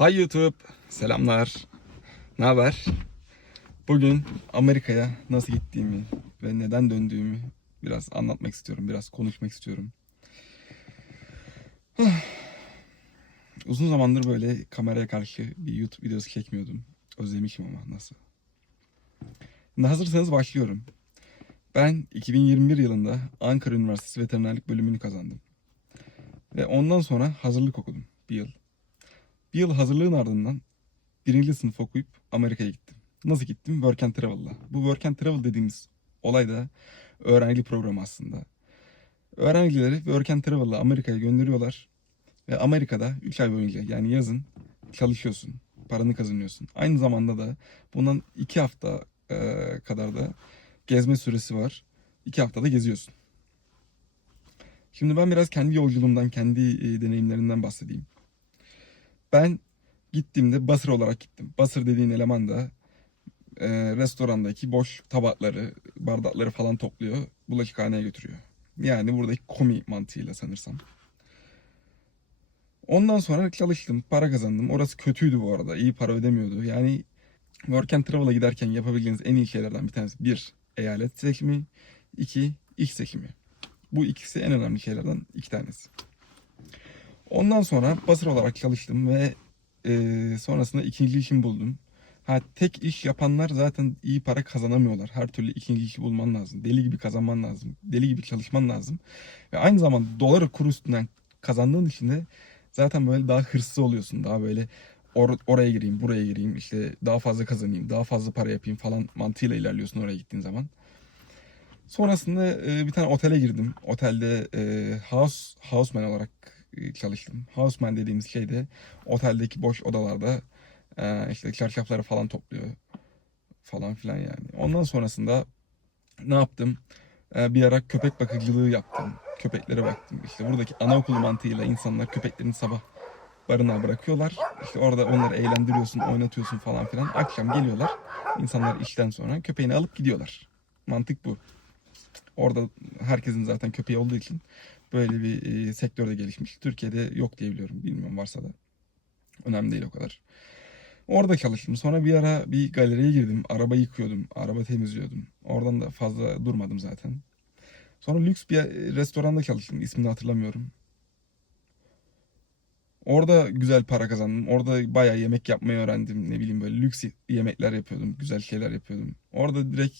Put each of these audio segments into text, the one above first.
Hay YouTube, selamlar. Ne haber? Bugün Amerika'ya nasıl gittiğimi ve neden döndüğümü biraz anlatmak istiyorum, biraz konuşmak istiyorum. Uzun zamandır böyle kameraya karşı bir YouTube videosu çekmiyordum. Özlemişim ama nasıl. Şimdi hazırsanız başlıyorum. Ben 2021 yılında Ankara Üniversitesi Veterinerlik bölümünü kazandım. Ve ondan sonra hazırlık okudum bir yıl. Bir yıl hazırlığın ardından birinci sınıf okuyup Amerika'ya gittim. Nasıl gittim? Work and Travel'la. Bu Work and Travel dediğimiz olay da öğrenci programı aslında. Öğrencileri Work and Travel'la Amerika'ya gönderiyorlar. Ve Amerika'da 3 ay boyunca yani yazın çalışıyorsun. Paranı kazanıyorsun. Aynı zamanda da bundan 2 hafta kadar da gezme süresi var. 2 haftada geziyorsun. Şimdi ben biraz kendi yolculuğumdan, kendi deneyimlerimden bahsedeyim. Ben gittiğimde busser olarak gittim. Busser dediğin eleman da restorandaki boş tabakları, bardakları falan topluyor, bulaşıkhaneye götürüyor. Yani buradaki komi mantığıyla sanırsam. Ondan sonra çalıştım, para kazandım. Orası kötüydü bu arada, iyi para ödemiyordu. Yani Work and Travel'a giderken yapabileceğiniz en iyi şeylerden bir tanesi. Bir, eyalet seçimi. İki, iş seçimi. Bu ikisi en önemli şeylerden iki tanesi. Ondan sonra basır olarak çalıştım ve sonrasında ikinci işimi buldum. Ha, tek iş yapanlar zaten iyi para kazanamıyorlar. Her türlü ikinci işi bulman lazım. Deli gibi kazanman lazım. Deli gibi çalışman lazım. Ve aynı zamanda dolar kuru üstünden kazandığın için de zaten böyle daha hırslı oluyorsun. Daha böyle oraya gireyim, buraya gireyim, işte daha fazla kazanayım, daha fazla para yapayım falan mantığıyla ilerliyorsun oraya gittiğin zaman. Sonrasında bir tane otele girdim. Otelde houseman olarak çalıştım. Houseman dediğimiz şey de oteldeki boş odalarda işte çarşafları falan topluyor falan filan yani. Ondan sonrasında ne yaptım? Bir ara köpek bakıcılığı yaptım. Köpeklere baktım. İşte buradaki anaokulu mantığıyla insanlar köpeklerini sabah barınağa bırakıyorlar. İşte orada onları eğlendiriyorsun, oynatıyorsun falan filan. Akşam geliyorlar. İnsanlar işten sonra köpeğini alıp gidiyorlar. Mantık bu. Orada herkesin zaten köpeği olduğu için böyle bir sektörde gelişmiş. Türkiye'de yok diye biliyorum. Bilmiyorum, varsa da önemli değil o kadar. Orada çalıştım. Sonra bir ara bir galeriye girdim. Araba yıkıyordum. Araba temizliyordum. Oradan da fazla durmadım zaten. Sonra lüks bir restoranda çalıştım. İsmini hatırlamıyorum. Orada güzel para kazandım. Orada bayağı yemek yapmayı öğrendim. Ne bileyim, böyle lüks yemekler yapıyordum. Güzel şeyler yapıyordum. Orada direkt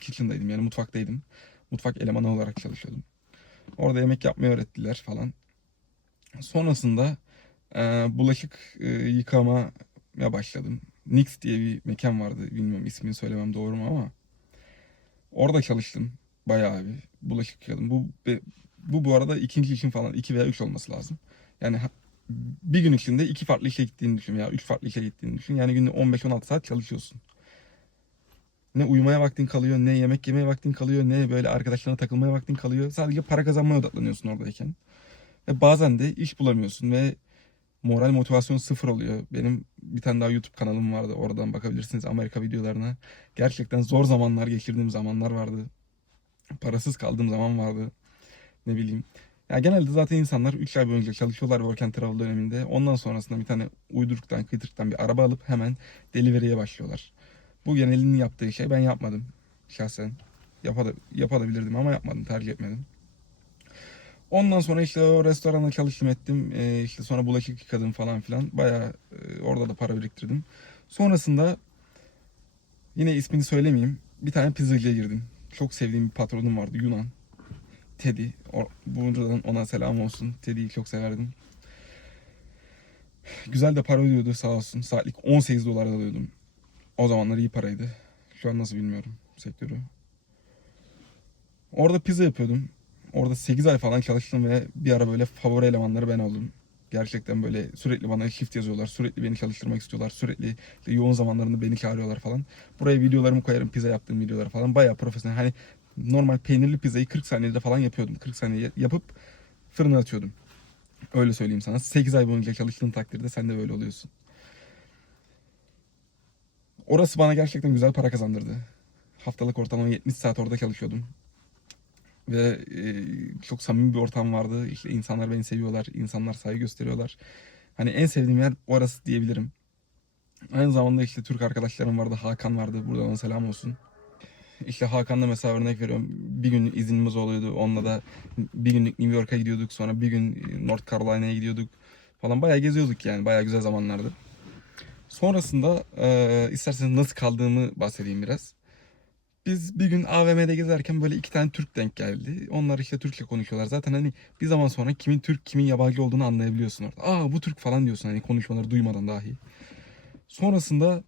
kitchen'daydım, yani mutfaktaydım. Mutfak elemanı olarak çalışıyordum. Orada yemek yapmayı öğrettiler falan. Sonrasında bulaşık yıkamaya başladım. Nix diye bir mekan vardı. Bilmiyorum ismini söylemem doğru mu ama. Orada çalıştım. Bayağı bir bulaşık yıkadım. Bu arada ikinci işim falan 2 veya 3 olması lazım. Yani bir gün içinde 2 farklı işe gittiğini düşün ya 3 farklı işe gittiğini düşün. Yani günde 15-16 saat çalışıyorsun. Ne uyumaya vaktin kalıyor, ne yemek yemeye vaktin kalıyor, ne böyle arkadaşlarına takılmaya vaktin kalıyor. Sadece para kazanmaya odaklanıyorsun oradayken. Ve bazen de iş bulamıyorsun ve moral motivasyon sıfır oluyor. Benim bir tane daha YouTube kanalım vardı. Oradan bakabilirsiniz Amerika videolarına. Gerçekten zor zamanlar geçirdiğim zamanlar vardı. Parasız kaldığım zaman vardı. Ne bileyim. Ya genelde zaten insanlar 3 ay boyunca çalışıyorlar Work and Travel döneminde. Ondan sonrasında bir tane uyduruktan, kıytırıktan bir araba alıp hemen delivery'e başlıyorlar. Bu genelinin yaptığı şey, ben yapmadım şahsen. Yapabilirdim ama yapmadım, tercih etmedim. Ondan sonra işte o restoranda çalıştım ettim. İşte sonra bulaşık yıkadım falan filan. Bayağı orada da para biriktirdim. Sonrasında yine ismini söylemeyeyim. Bir tane pizzacıya girdim. Çok sevdiğim bir patronum vardı, Yunan. Teddy. Buradan ona selam olsun. Teddy'yi çok severdim. Güzel de para ödüyordu sağ olsun. Saatlik 18 dolar alıyordum. O zamanlar iyi paraydı. Şu an nasıl bilmiyorum sektörü. Orada pizza yapıyordum. Orada 8 ay falan çalıştım ve bir ara böyle favori elemanları ben oldum. Gerçekten böyle sürekli bana shift yazıyorlar. Sürekli beni çalıştırmak istiyorlar. Sürekli işte yoğun zamanlarında beni çağırıyorlar falan. Buraya videolarımı koyarım. Pizza yaptığım videoları falan. Bayağı profesyonel. Hani normal peynirli pizzayı 40 saniyede falan yapıyordum. 40 saniye yapıp fırına atıyordum. Öyle söyleyeyim sana. 8 ay boyunca çalıştığın takdirde sen de böyle oluyorsun. Orası bana gerçekten güzel para kazandırdı. Haftalık ortalama 70 saat orada çalışıyordum. Ve çok samimi bir ortam vardı. İşte insanlar beni seviyorlar, insanlar saygı gösteriyorlar. Hani en sevdiğim yer orası diyebilirim. Aynı zamanda işte Türk arkadaşlarım vardı. Hakan vardı. Buradan ona selam olsun. İşte Hakan'la mesela örnek veriyorum. Bir gün iznimiz oluyordu. Onunla da bir günlük New York'a gidiyorduk. Sonra bir gün North Carolina'ya gidiyorduk falan. Bayağı geziyorduk yani. Bayağı güzel zamanlardı. Sonrasında isterseniz nasıl kaldığımı bahsedeyim biraz. Biz bir gün AVM'de gezerken böyle iki tane Türk denk geldi. Onlar işte Türkçe konuşuyorlar. Zaten hani bir zaman sonra kimin Türk kimin yabancı olduğunu anlayabiliyorsun orada. Aa bu Türk falan diyorsun hani konuşmaları duymadan dahi. Sonrasında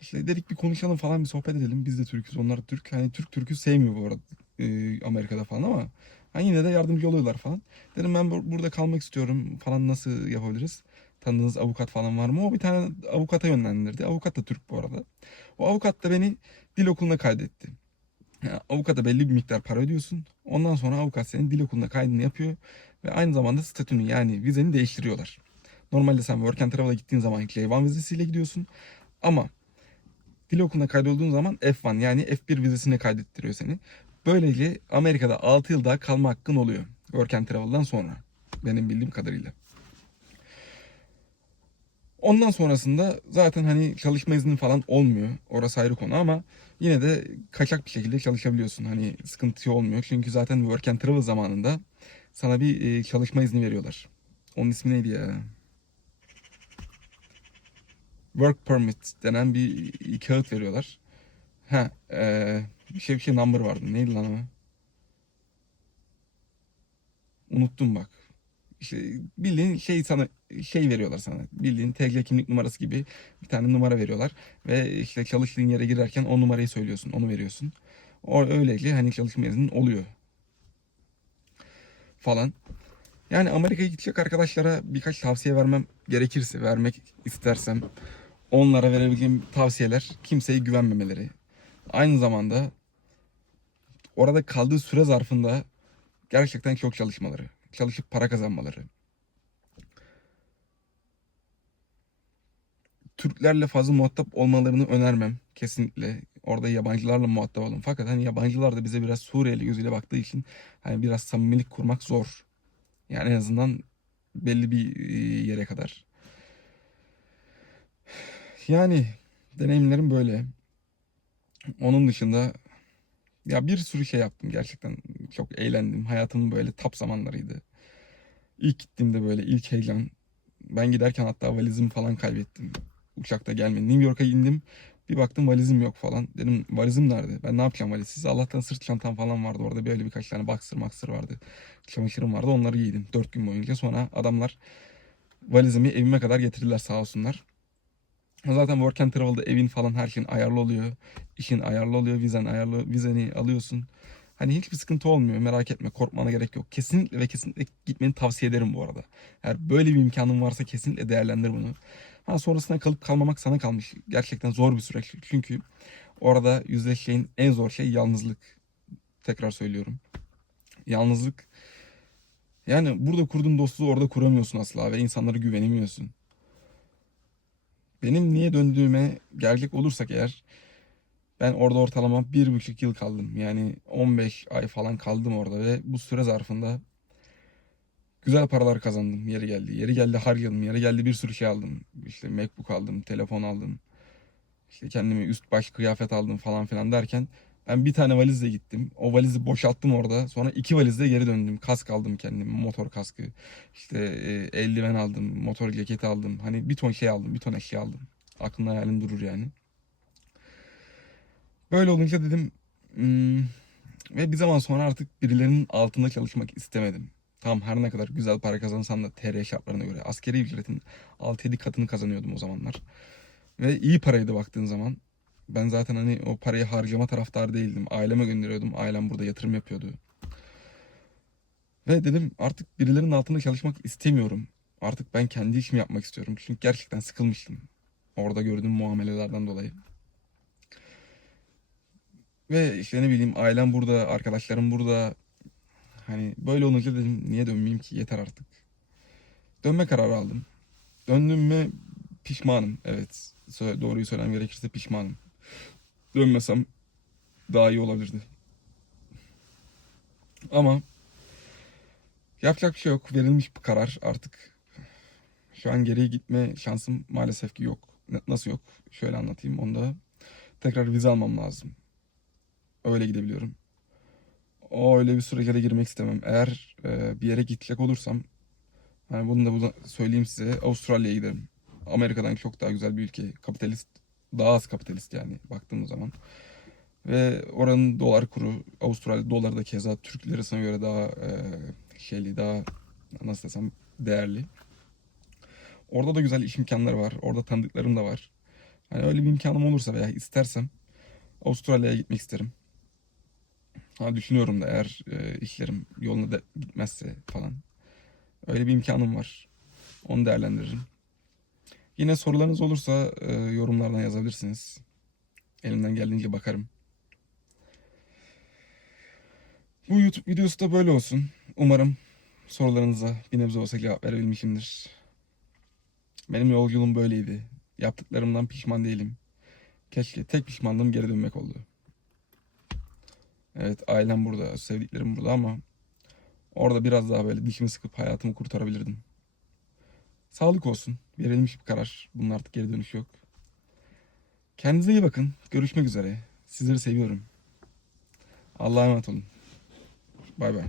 işte dedik bir konuşalım falan bir sohbet edelim. Biz de Türk'üz onlar da Türk. Hani Türk Türk'ü sevmiyor bu arada Amerika'da falan ama hani yine de yardımcı oluyorlar falan. Dedim ben burada kalmak istiyorum falan nasıl yapabiliriz? Tanıdığınız avukat falan var mı? O bir tane avukata yönlendirdi. Avukat da Türk bu arada. O avukat da beni dil okuluna kaydetti. Yani avukata belli bir miktar para ödüyorsun. Ondan sonra avukat senin dil okuluna kaydını yapıyor. Ve aynı zamanda statünü yani vizeni değiştiriyorlar. Normalde sen Work and Travel'a gittiğin zaman J1 vizesiyle gidiyorsun. Ama dil okuluna kaydolduğun zaman F1 yani F1 vizesine kaydettiriyor seni. Böylece Amerika'da 6 yıl daha kalma hakkın oluyor. Work and Travel'dan sonra. Benim bildiğim kadarıyla. Ondan sonrasında zaten hani çalışma izni falan olmuyor. Orası ayrı konu ama yine de kaçak bir şekilde çalışabiliyorsun. Hani sıkıntı olmuyor. Çünkü zaten Work and Travel zamanında sana bir çalışma izni veriyorlar. Onun ismi neydi ya? Work Permit denen bir kağıt veriyorlar. Ha, bir şey number vardı. Neydi lan o? Unuttum bak. İşte bildiğin şey sana şey veriyorlar sana. Bildiğin TC kimlik numarası gibi bir tane numara veriyorlar ve işte çalıştığın yere girerken o numarayı söylüyorsun, onu veriyorsun. O öylece hani çalışma iznin oluyor falan. Yani Amerika'ya gidecek arkadaşlara birkaç tavsiye vermem gerekirse, vermek istersem onlara verebileceğim tavsiyeler kimseye güvenmemeleri. Aynı zamanda orada kaldığı süre zarfında gerçekten çok çalışmaları, çalışıp para kazanmaları. Türklerle fazla muhatap olmalarını önermem kesinlikle. Orada yabancılarla muhatap olun. Fakat hani yabancılar da bize biraz Suriyeli gözüyle baktığı için hani biraz samimilik kurmak zor. Yani en azından belli bir yere kadar. Yani deneyimlerim böyle. Onun dışında ya bir sürü şey yaptım gerçekten. Çok eğlendim. Hayatımın böyle top zamanlarıydı. İlk gittiğimde böyle ilk heyecan. Ben giderken hatta valizimi falan kaybettim. Uçakta gelmedi. New York'a indim. Bir baktım valizim yok falan. Dedim valizim nerede? Ben ne yapacağım valizsiz? Allah'tan sırt çantam falan vardı. Orada böyle birkaç tane boxer maksır vardı. Çamaşırım vardı. Onları giydim 4 gün boyunca. Sonra adamlar valizimi evime kadar getirdiler sağ olsunlar. Zaten Work and Travel'da evin falan her şeyin ayarlı oluyor. İşin ayarlı oluyor. Vizen ayarlı. Vizeni alıyorsun. Hani hiçbir sıkıntı olmuyor. Merak etme. Korkmana gerek yok. Kesinlikle ve kesinlikle gitmeni tavsiye ederim bu arada. Eğer böyle bir imkanın varsa kesinlikle değerlendir bunu. Ha sonrasında kalıp kalmamak sana kalmış. Gerçekten zor bir süreç. Çünkü orada yüzleşeceğin en zor şey yalnızlık. Tekrar söylüyorum. Yalnızlık. Yani burada kurduğun dostluğu orada kuramıyorsun asla ve insanlara güvenemiyorsun. Benim niye döndüğüme gelecek olursak eğer ben orada ortalama 1,5 yıl kaldım. Yani 15 ay falan kaldım orada ve bu süre zarfında güzel paralar kazandım. Yeri geldi. Yeri geldi harcadım. Yeri geldi bir sürü şey aldım. İşte MacBook aldım, telefon aldım. İşte kendime üst baş kıyafet aldım falan filan derken ben bir tane valizle gittim. O valizi boşalttım orada. Sonra iki valizle geri döndüm. Kask aldım kendime, motor kaskı. İşte eldiven aldım, motor ceketi aldım. Hani bir ton şey aldım, bir ton eşya aldım. Aklında hayalin durur yani. Böyle olunca dedim "Hmm, ve bir zaman sonra artık birilerinin altında çalışmak istemedim. Tamam her ne kadar güzel para kazansam da TR şartlarına göre askeri ücretin 6-7 katını kazanıyordum o zamanlar. Ve iyi paraydı baktığın zaman. Ben zaten hani o parayı harcama taraftarı değildim. Aileme gönderiyordum. Ailem burada yatırım yapıyordu. Ve dedim artık birilerinin altında çalışmak istemiyorum. Artık ben kendi işimi yapmak istiyorum. Çünkü gerçekten sıkılmıştım. Orada gördüğüm muamelelerden dolayı. Ve işte ne bileyim ailem burada, arkadaşlarım burada. Hani böyle olunca dedim niye dönmeyeyim ki yeter artık. Dönme kararı aldım. Döndüm mü pişmanım. Evet. Doğruyu söylemem gerekirse pişmanım. Dönmesem daha iyi olabilirdi. Ama yapacak bir şey yok. Verilmiş bir karar artık. Şu an geriye gitme şansım maalesef ki yok. Nasıl yok? Şöyle anlatayım onu da. Tekrar vize almam lazım. Öyle gidebiliyorum. O öyle bir sürece de girmek istemem. Eğer bir yere gidecek olursam, hani bunu da söyleyeyim size, Avustralya'ya giderim. Amerika'dan çok daha güzel bir ülke. Kapitalist, daha az kapitalist yani baktığımız zaman. Ve oranın dolar kuru, Avustralya doları da keza Türk lirasına göre daha daha nasıl desem değerli. Orada da güzel iş imkanları var. Orada tanıdıklarım da var. Hani öyle bir imkanım olursa veya istersem Avustralya'ya gitmek isterim. Ha, düşünüyorum da eğer işlerim yoluna da gitmezse falan. Öyle bir imkanım var. Onu değerlendiririm. Yine sorularınız olursa yorumlardan yazabilirsiniz. Elimden geldiğince bakarım. Bu YouTube videosu da böyle olsun. Umarım sorularınıza bir nebze olsa cevap verebilmişimdir. Benim yolculuğum böyleydi. Yaptıklarımdan pişman değilim. Keşke tek pişmanlığım geri dönmek oldu. Evet, ailem burada, sevdiklerim burada ama orada biraz daha böyle dişimi sıkıp hayatımı kurtarabilirdim. Sağlık olsun. Verilmiş bir karar. Bunun artık geri dönüşü yok. Kendinize iyi bakın. Görüşmek üzere. Sizleri seviyorum. Allah'a emanet olun. Bay bay.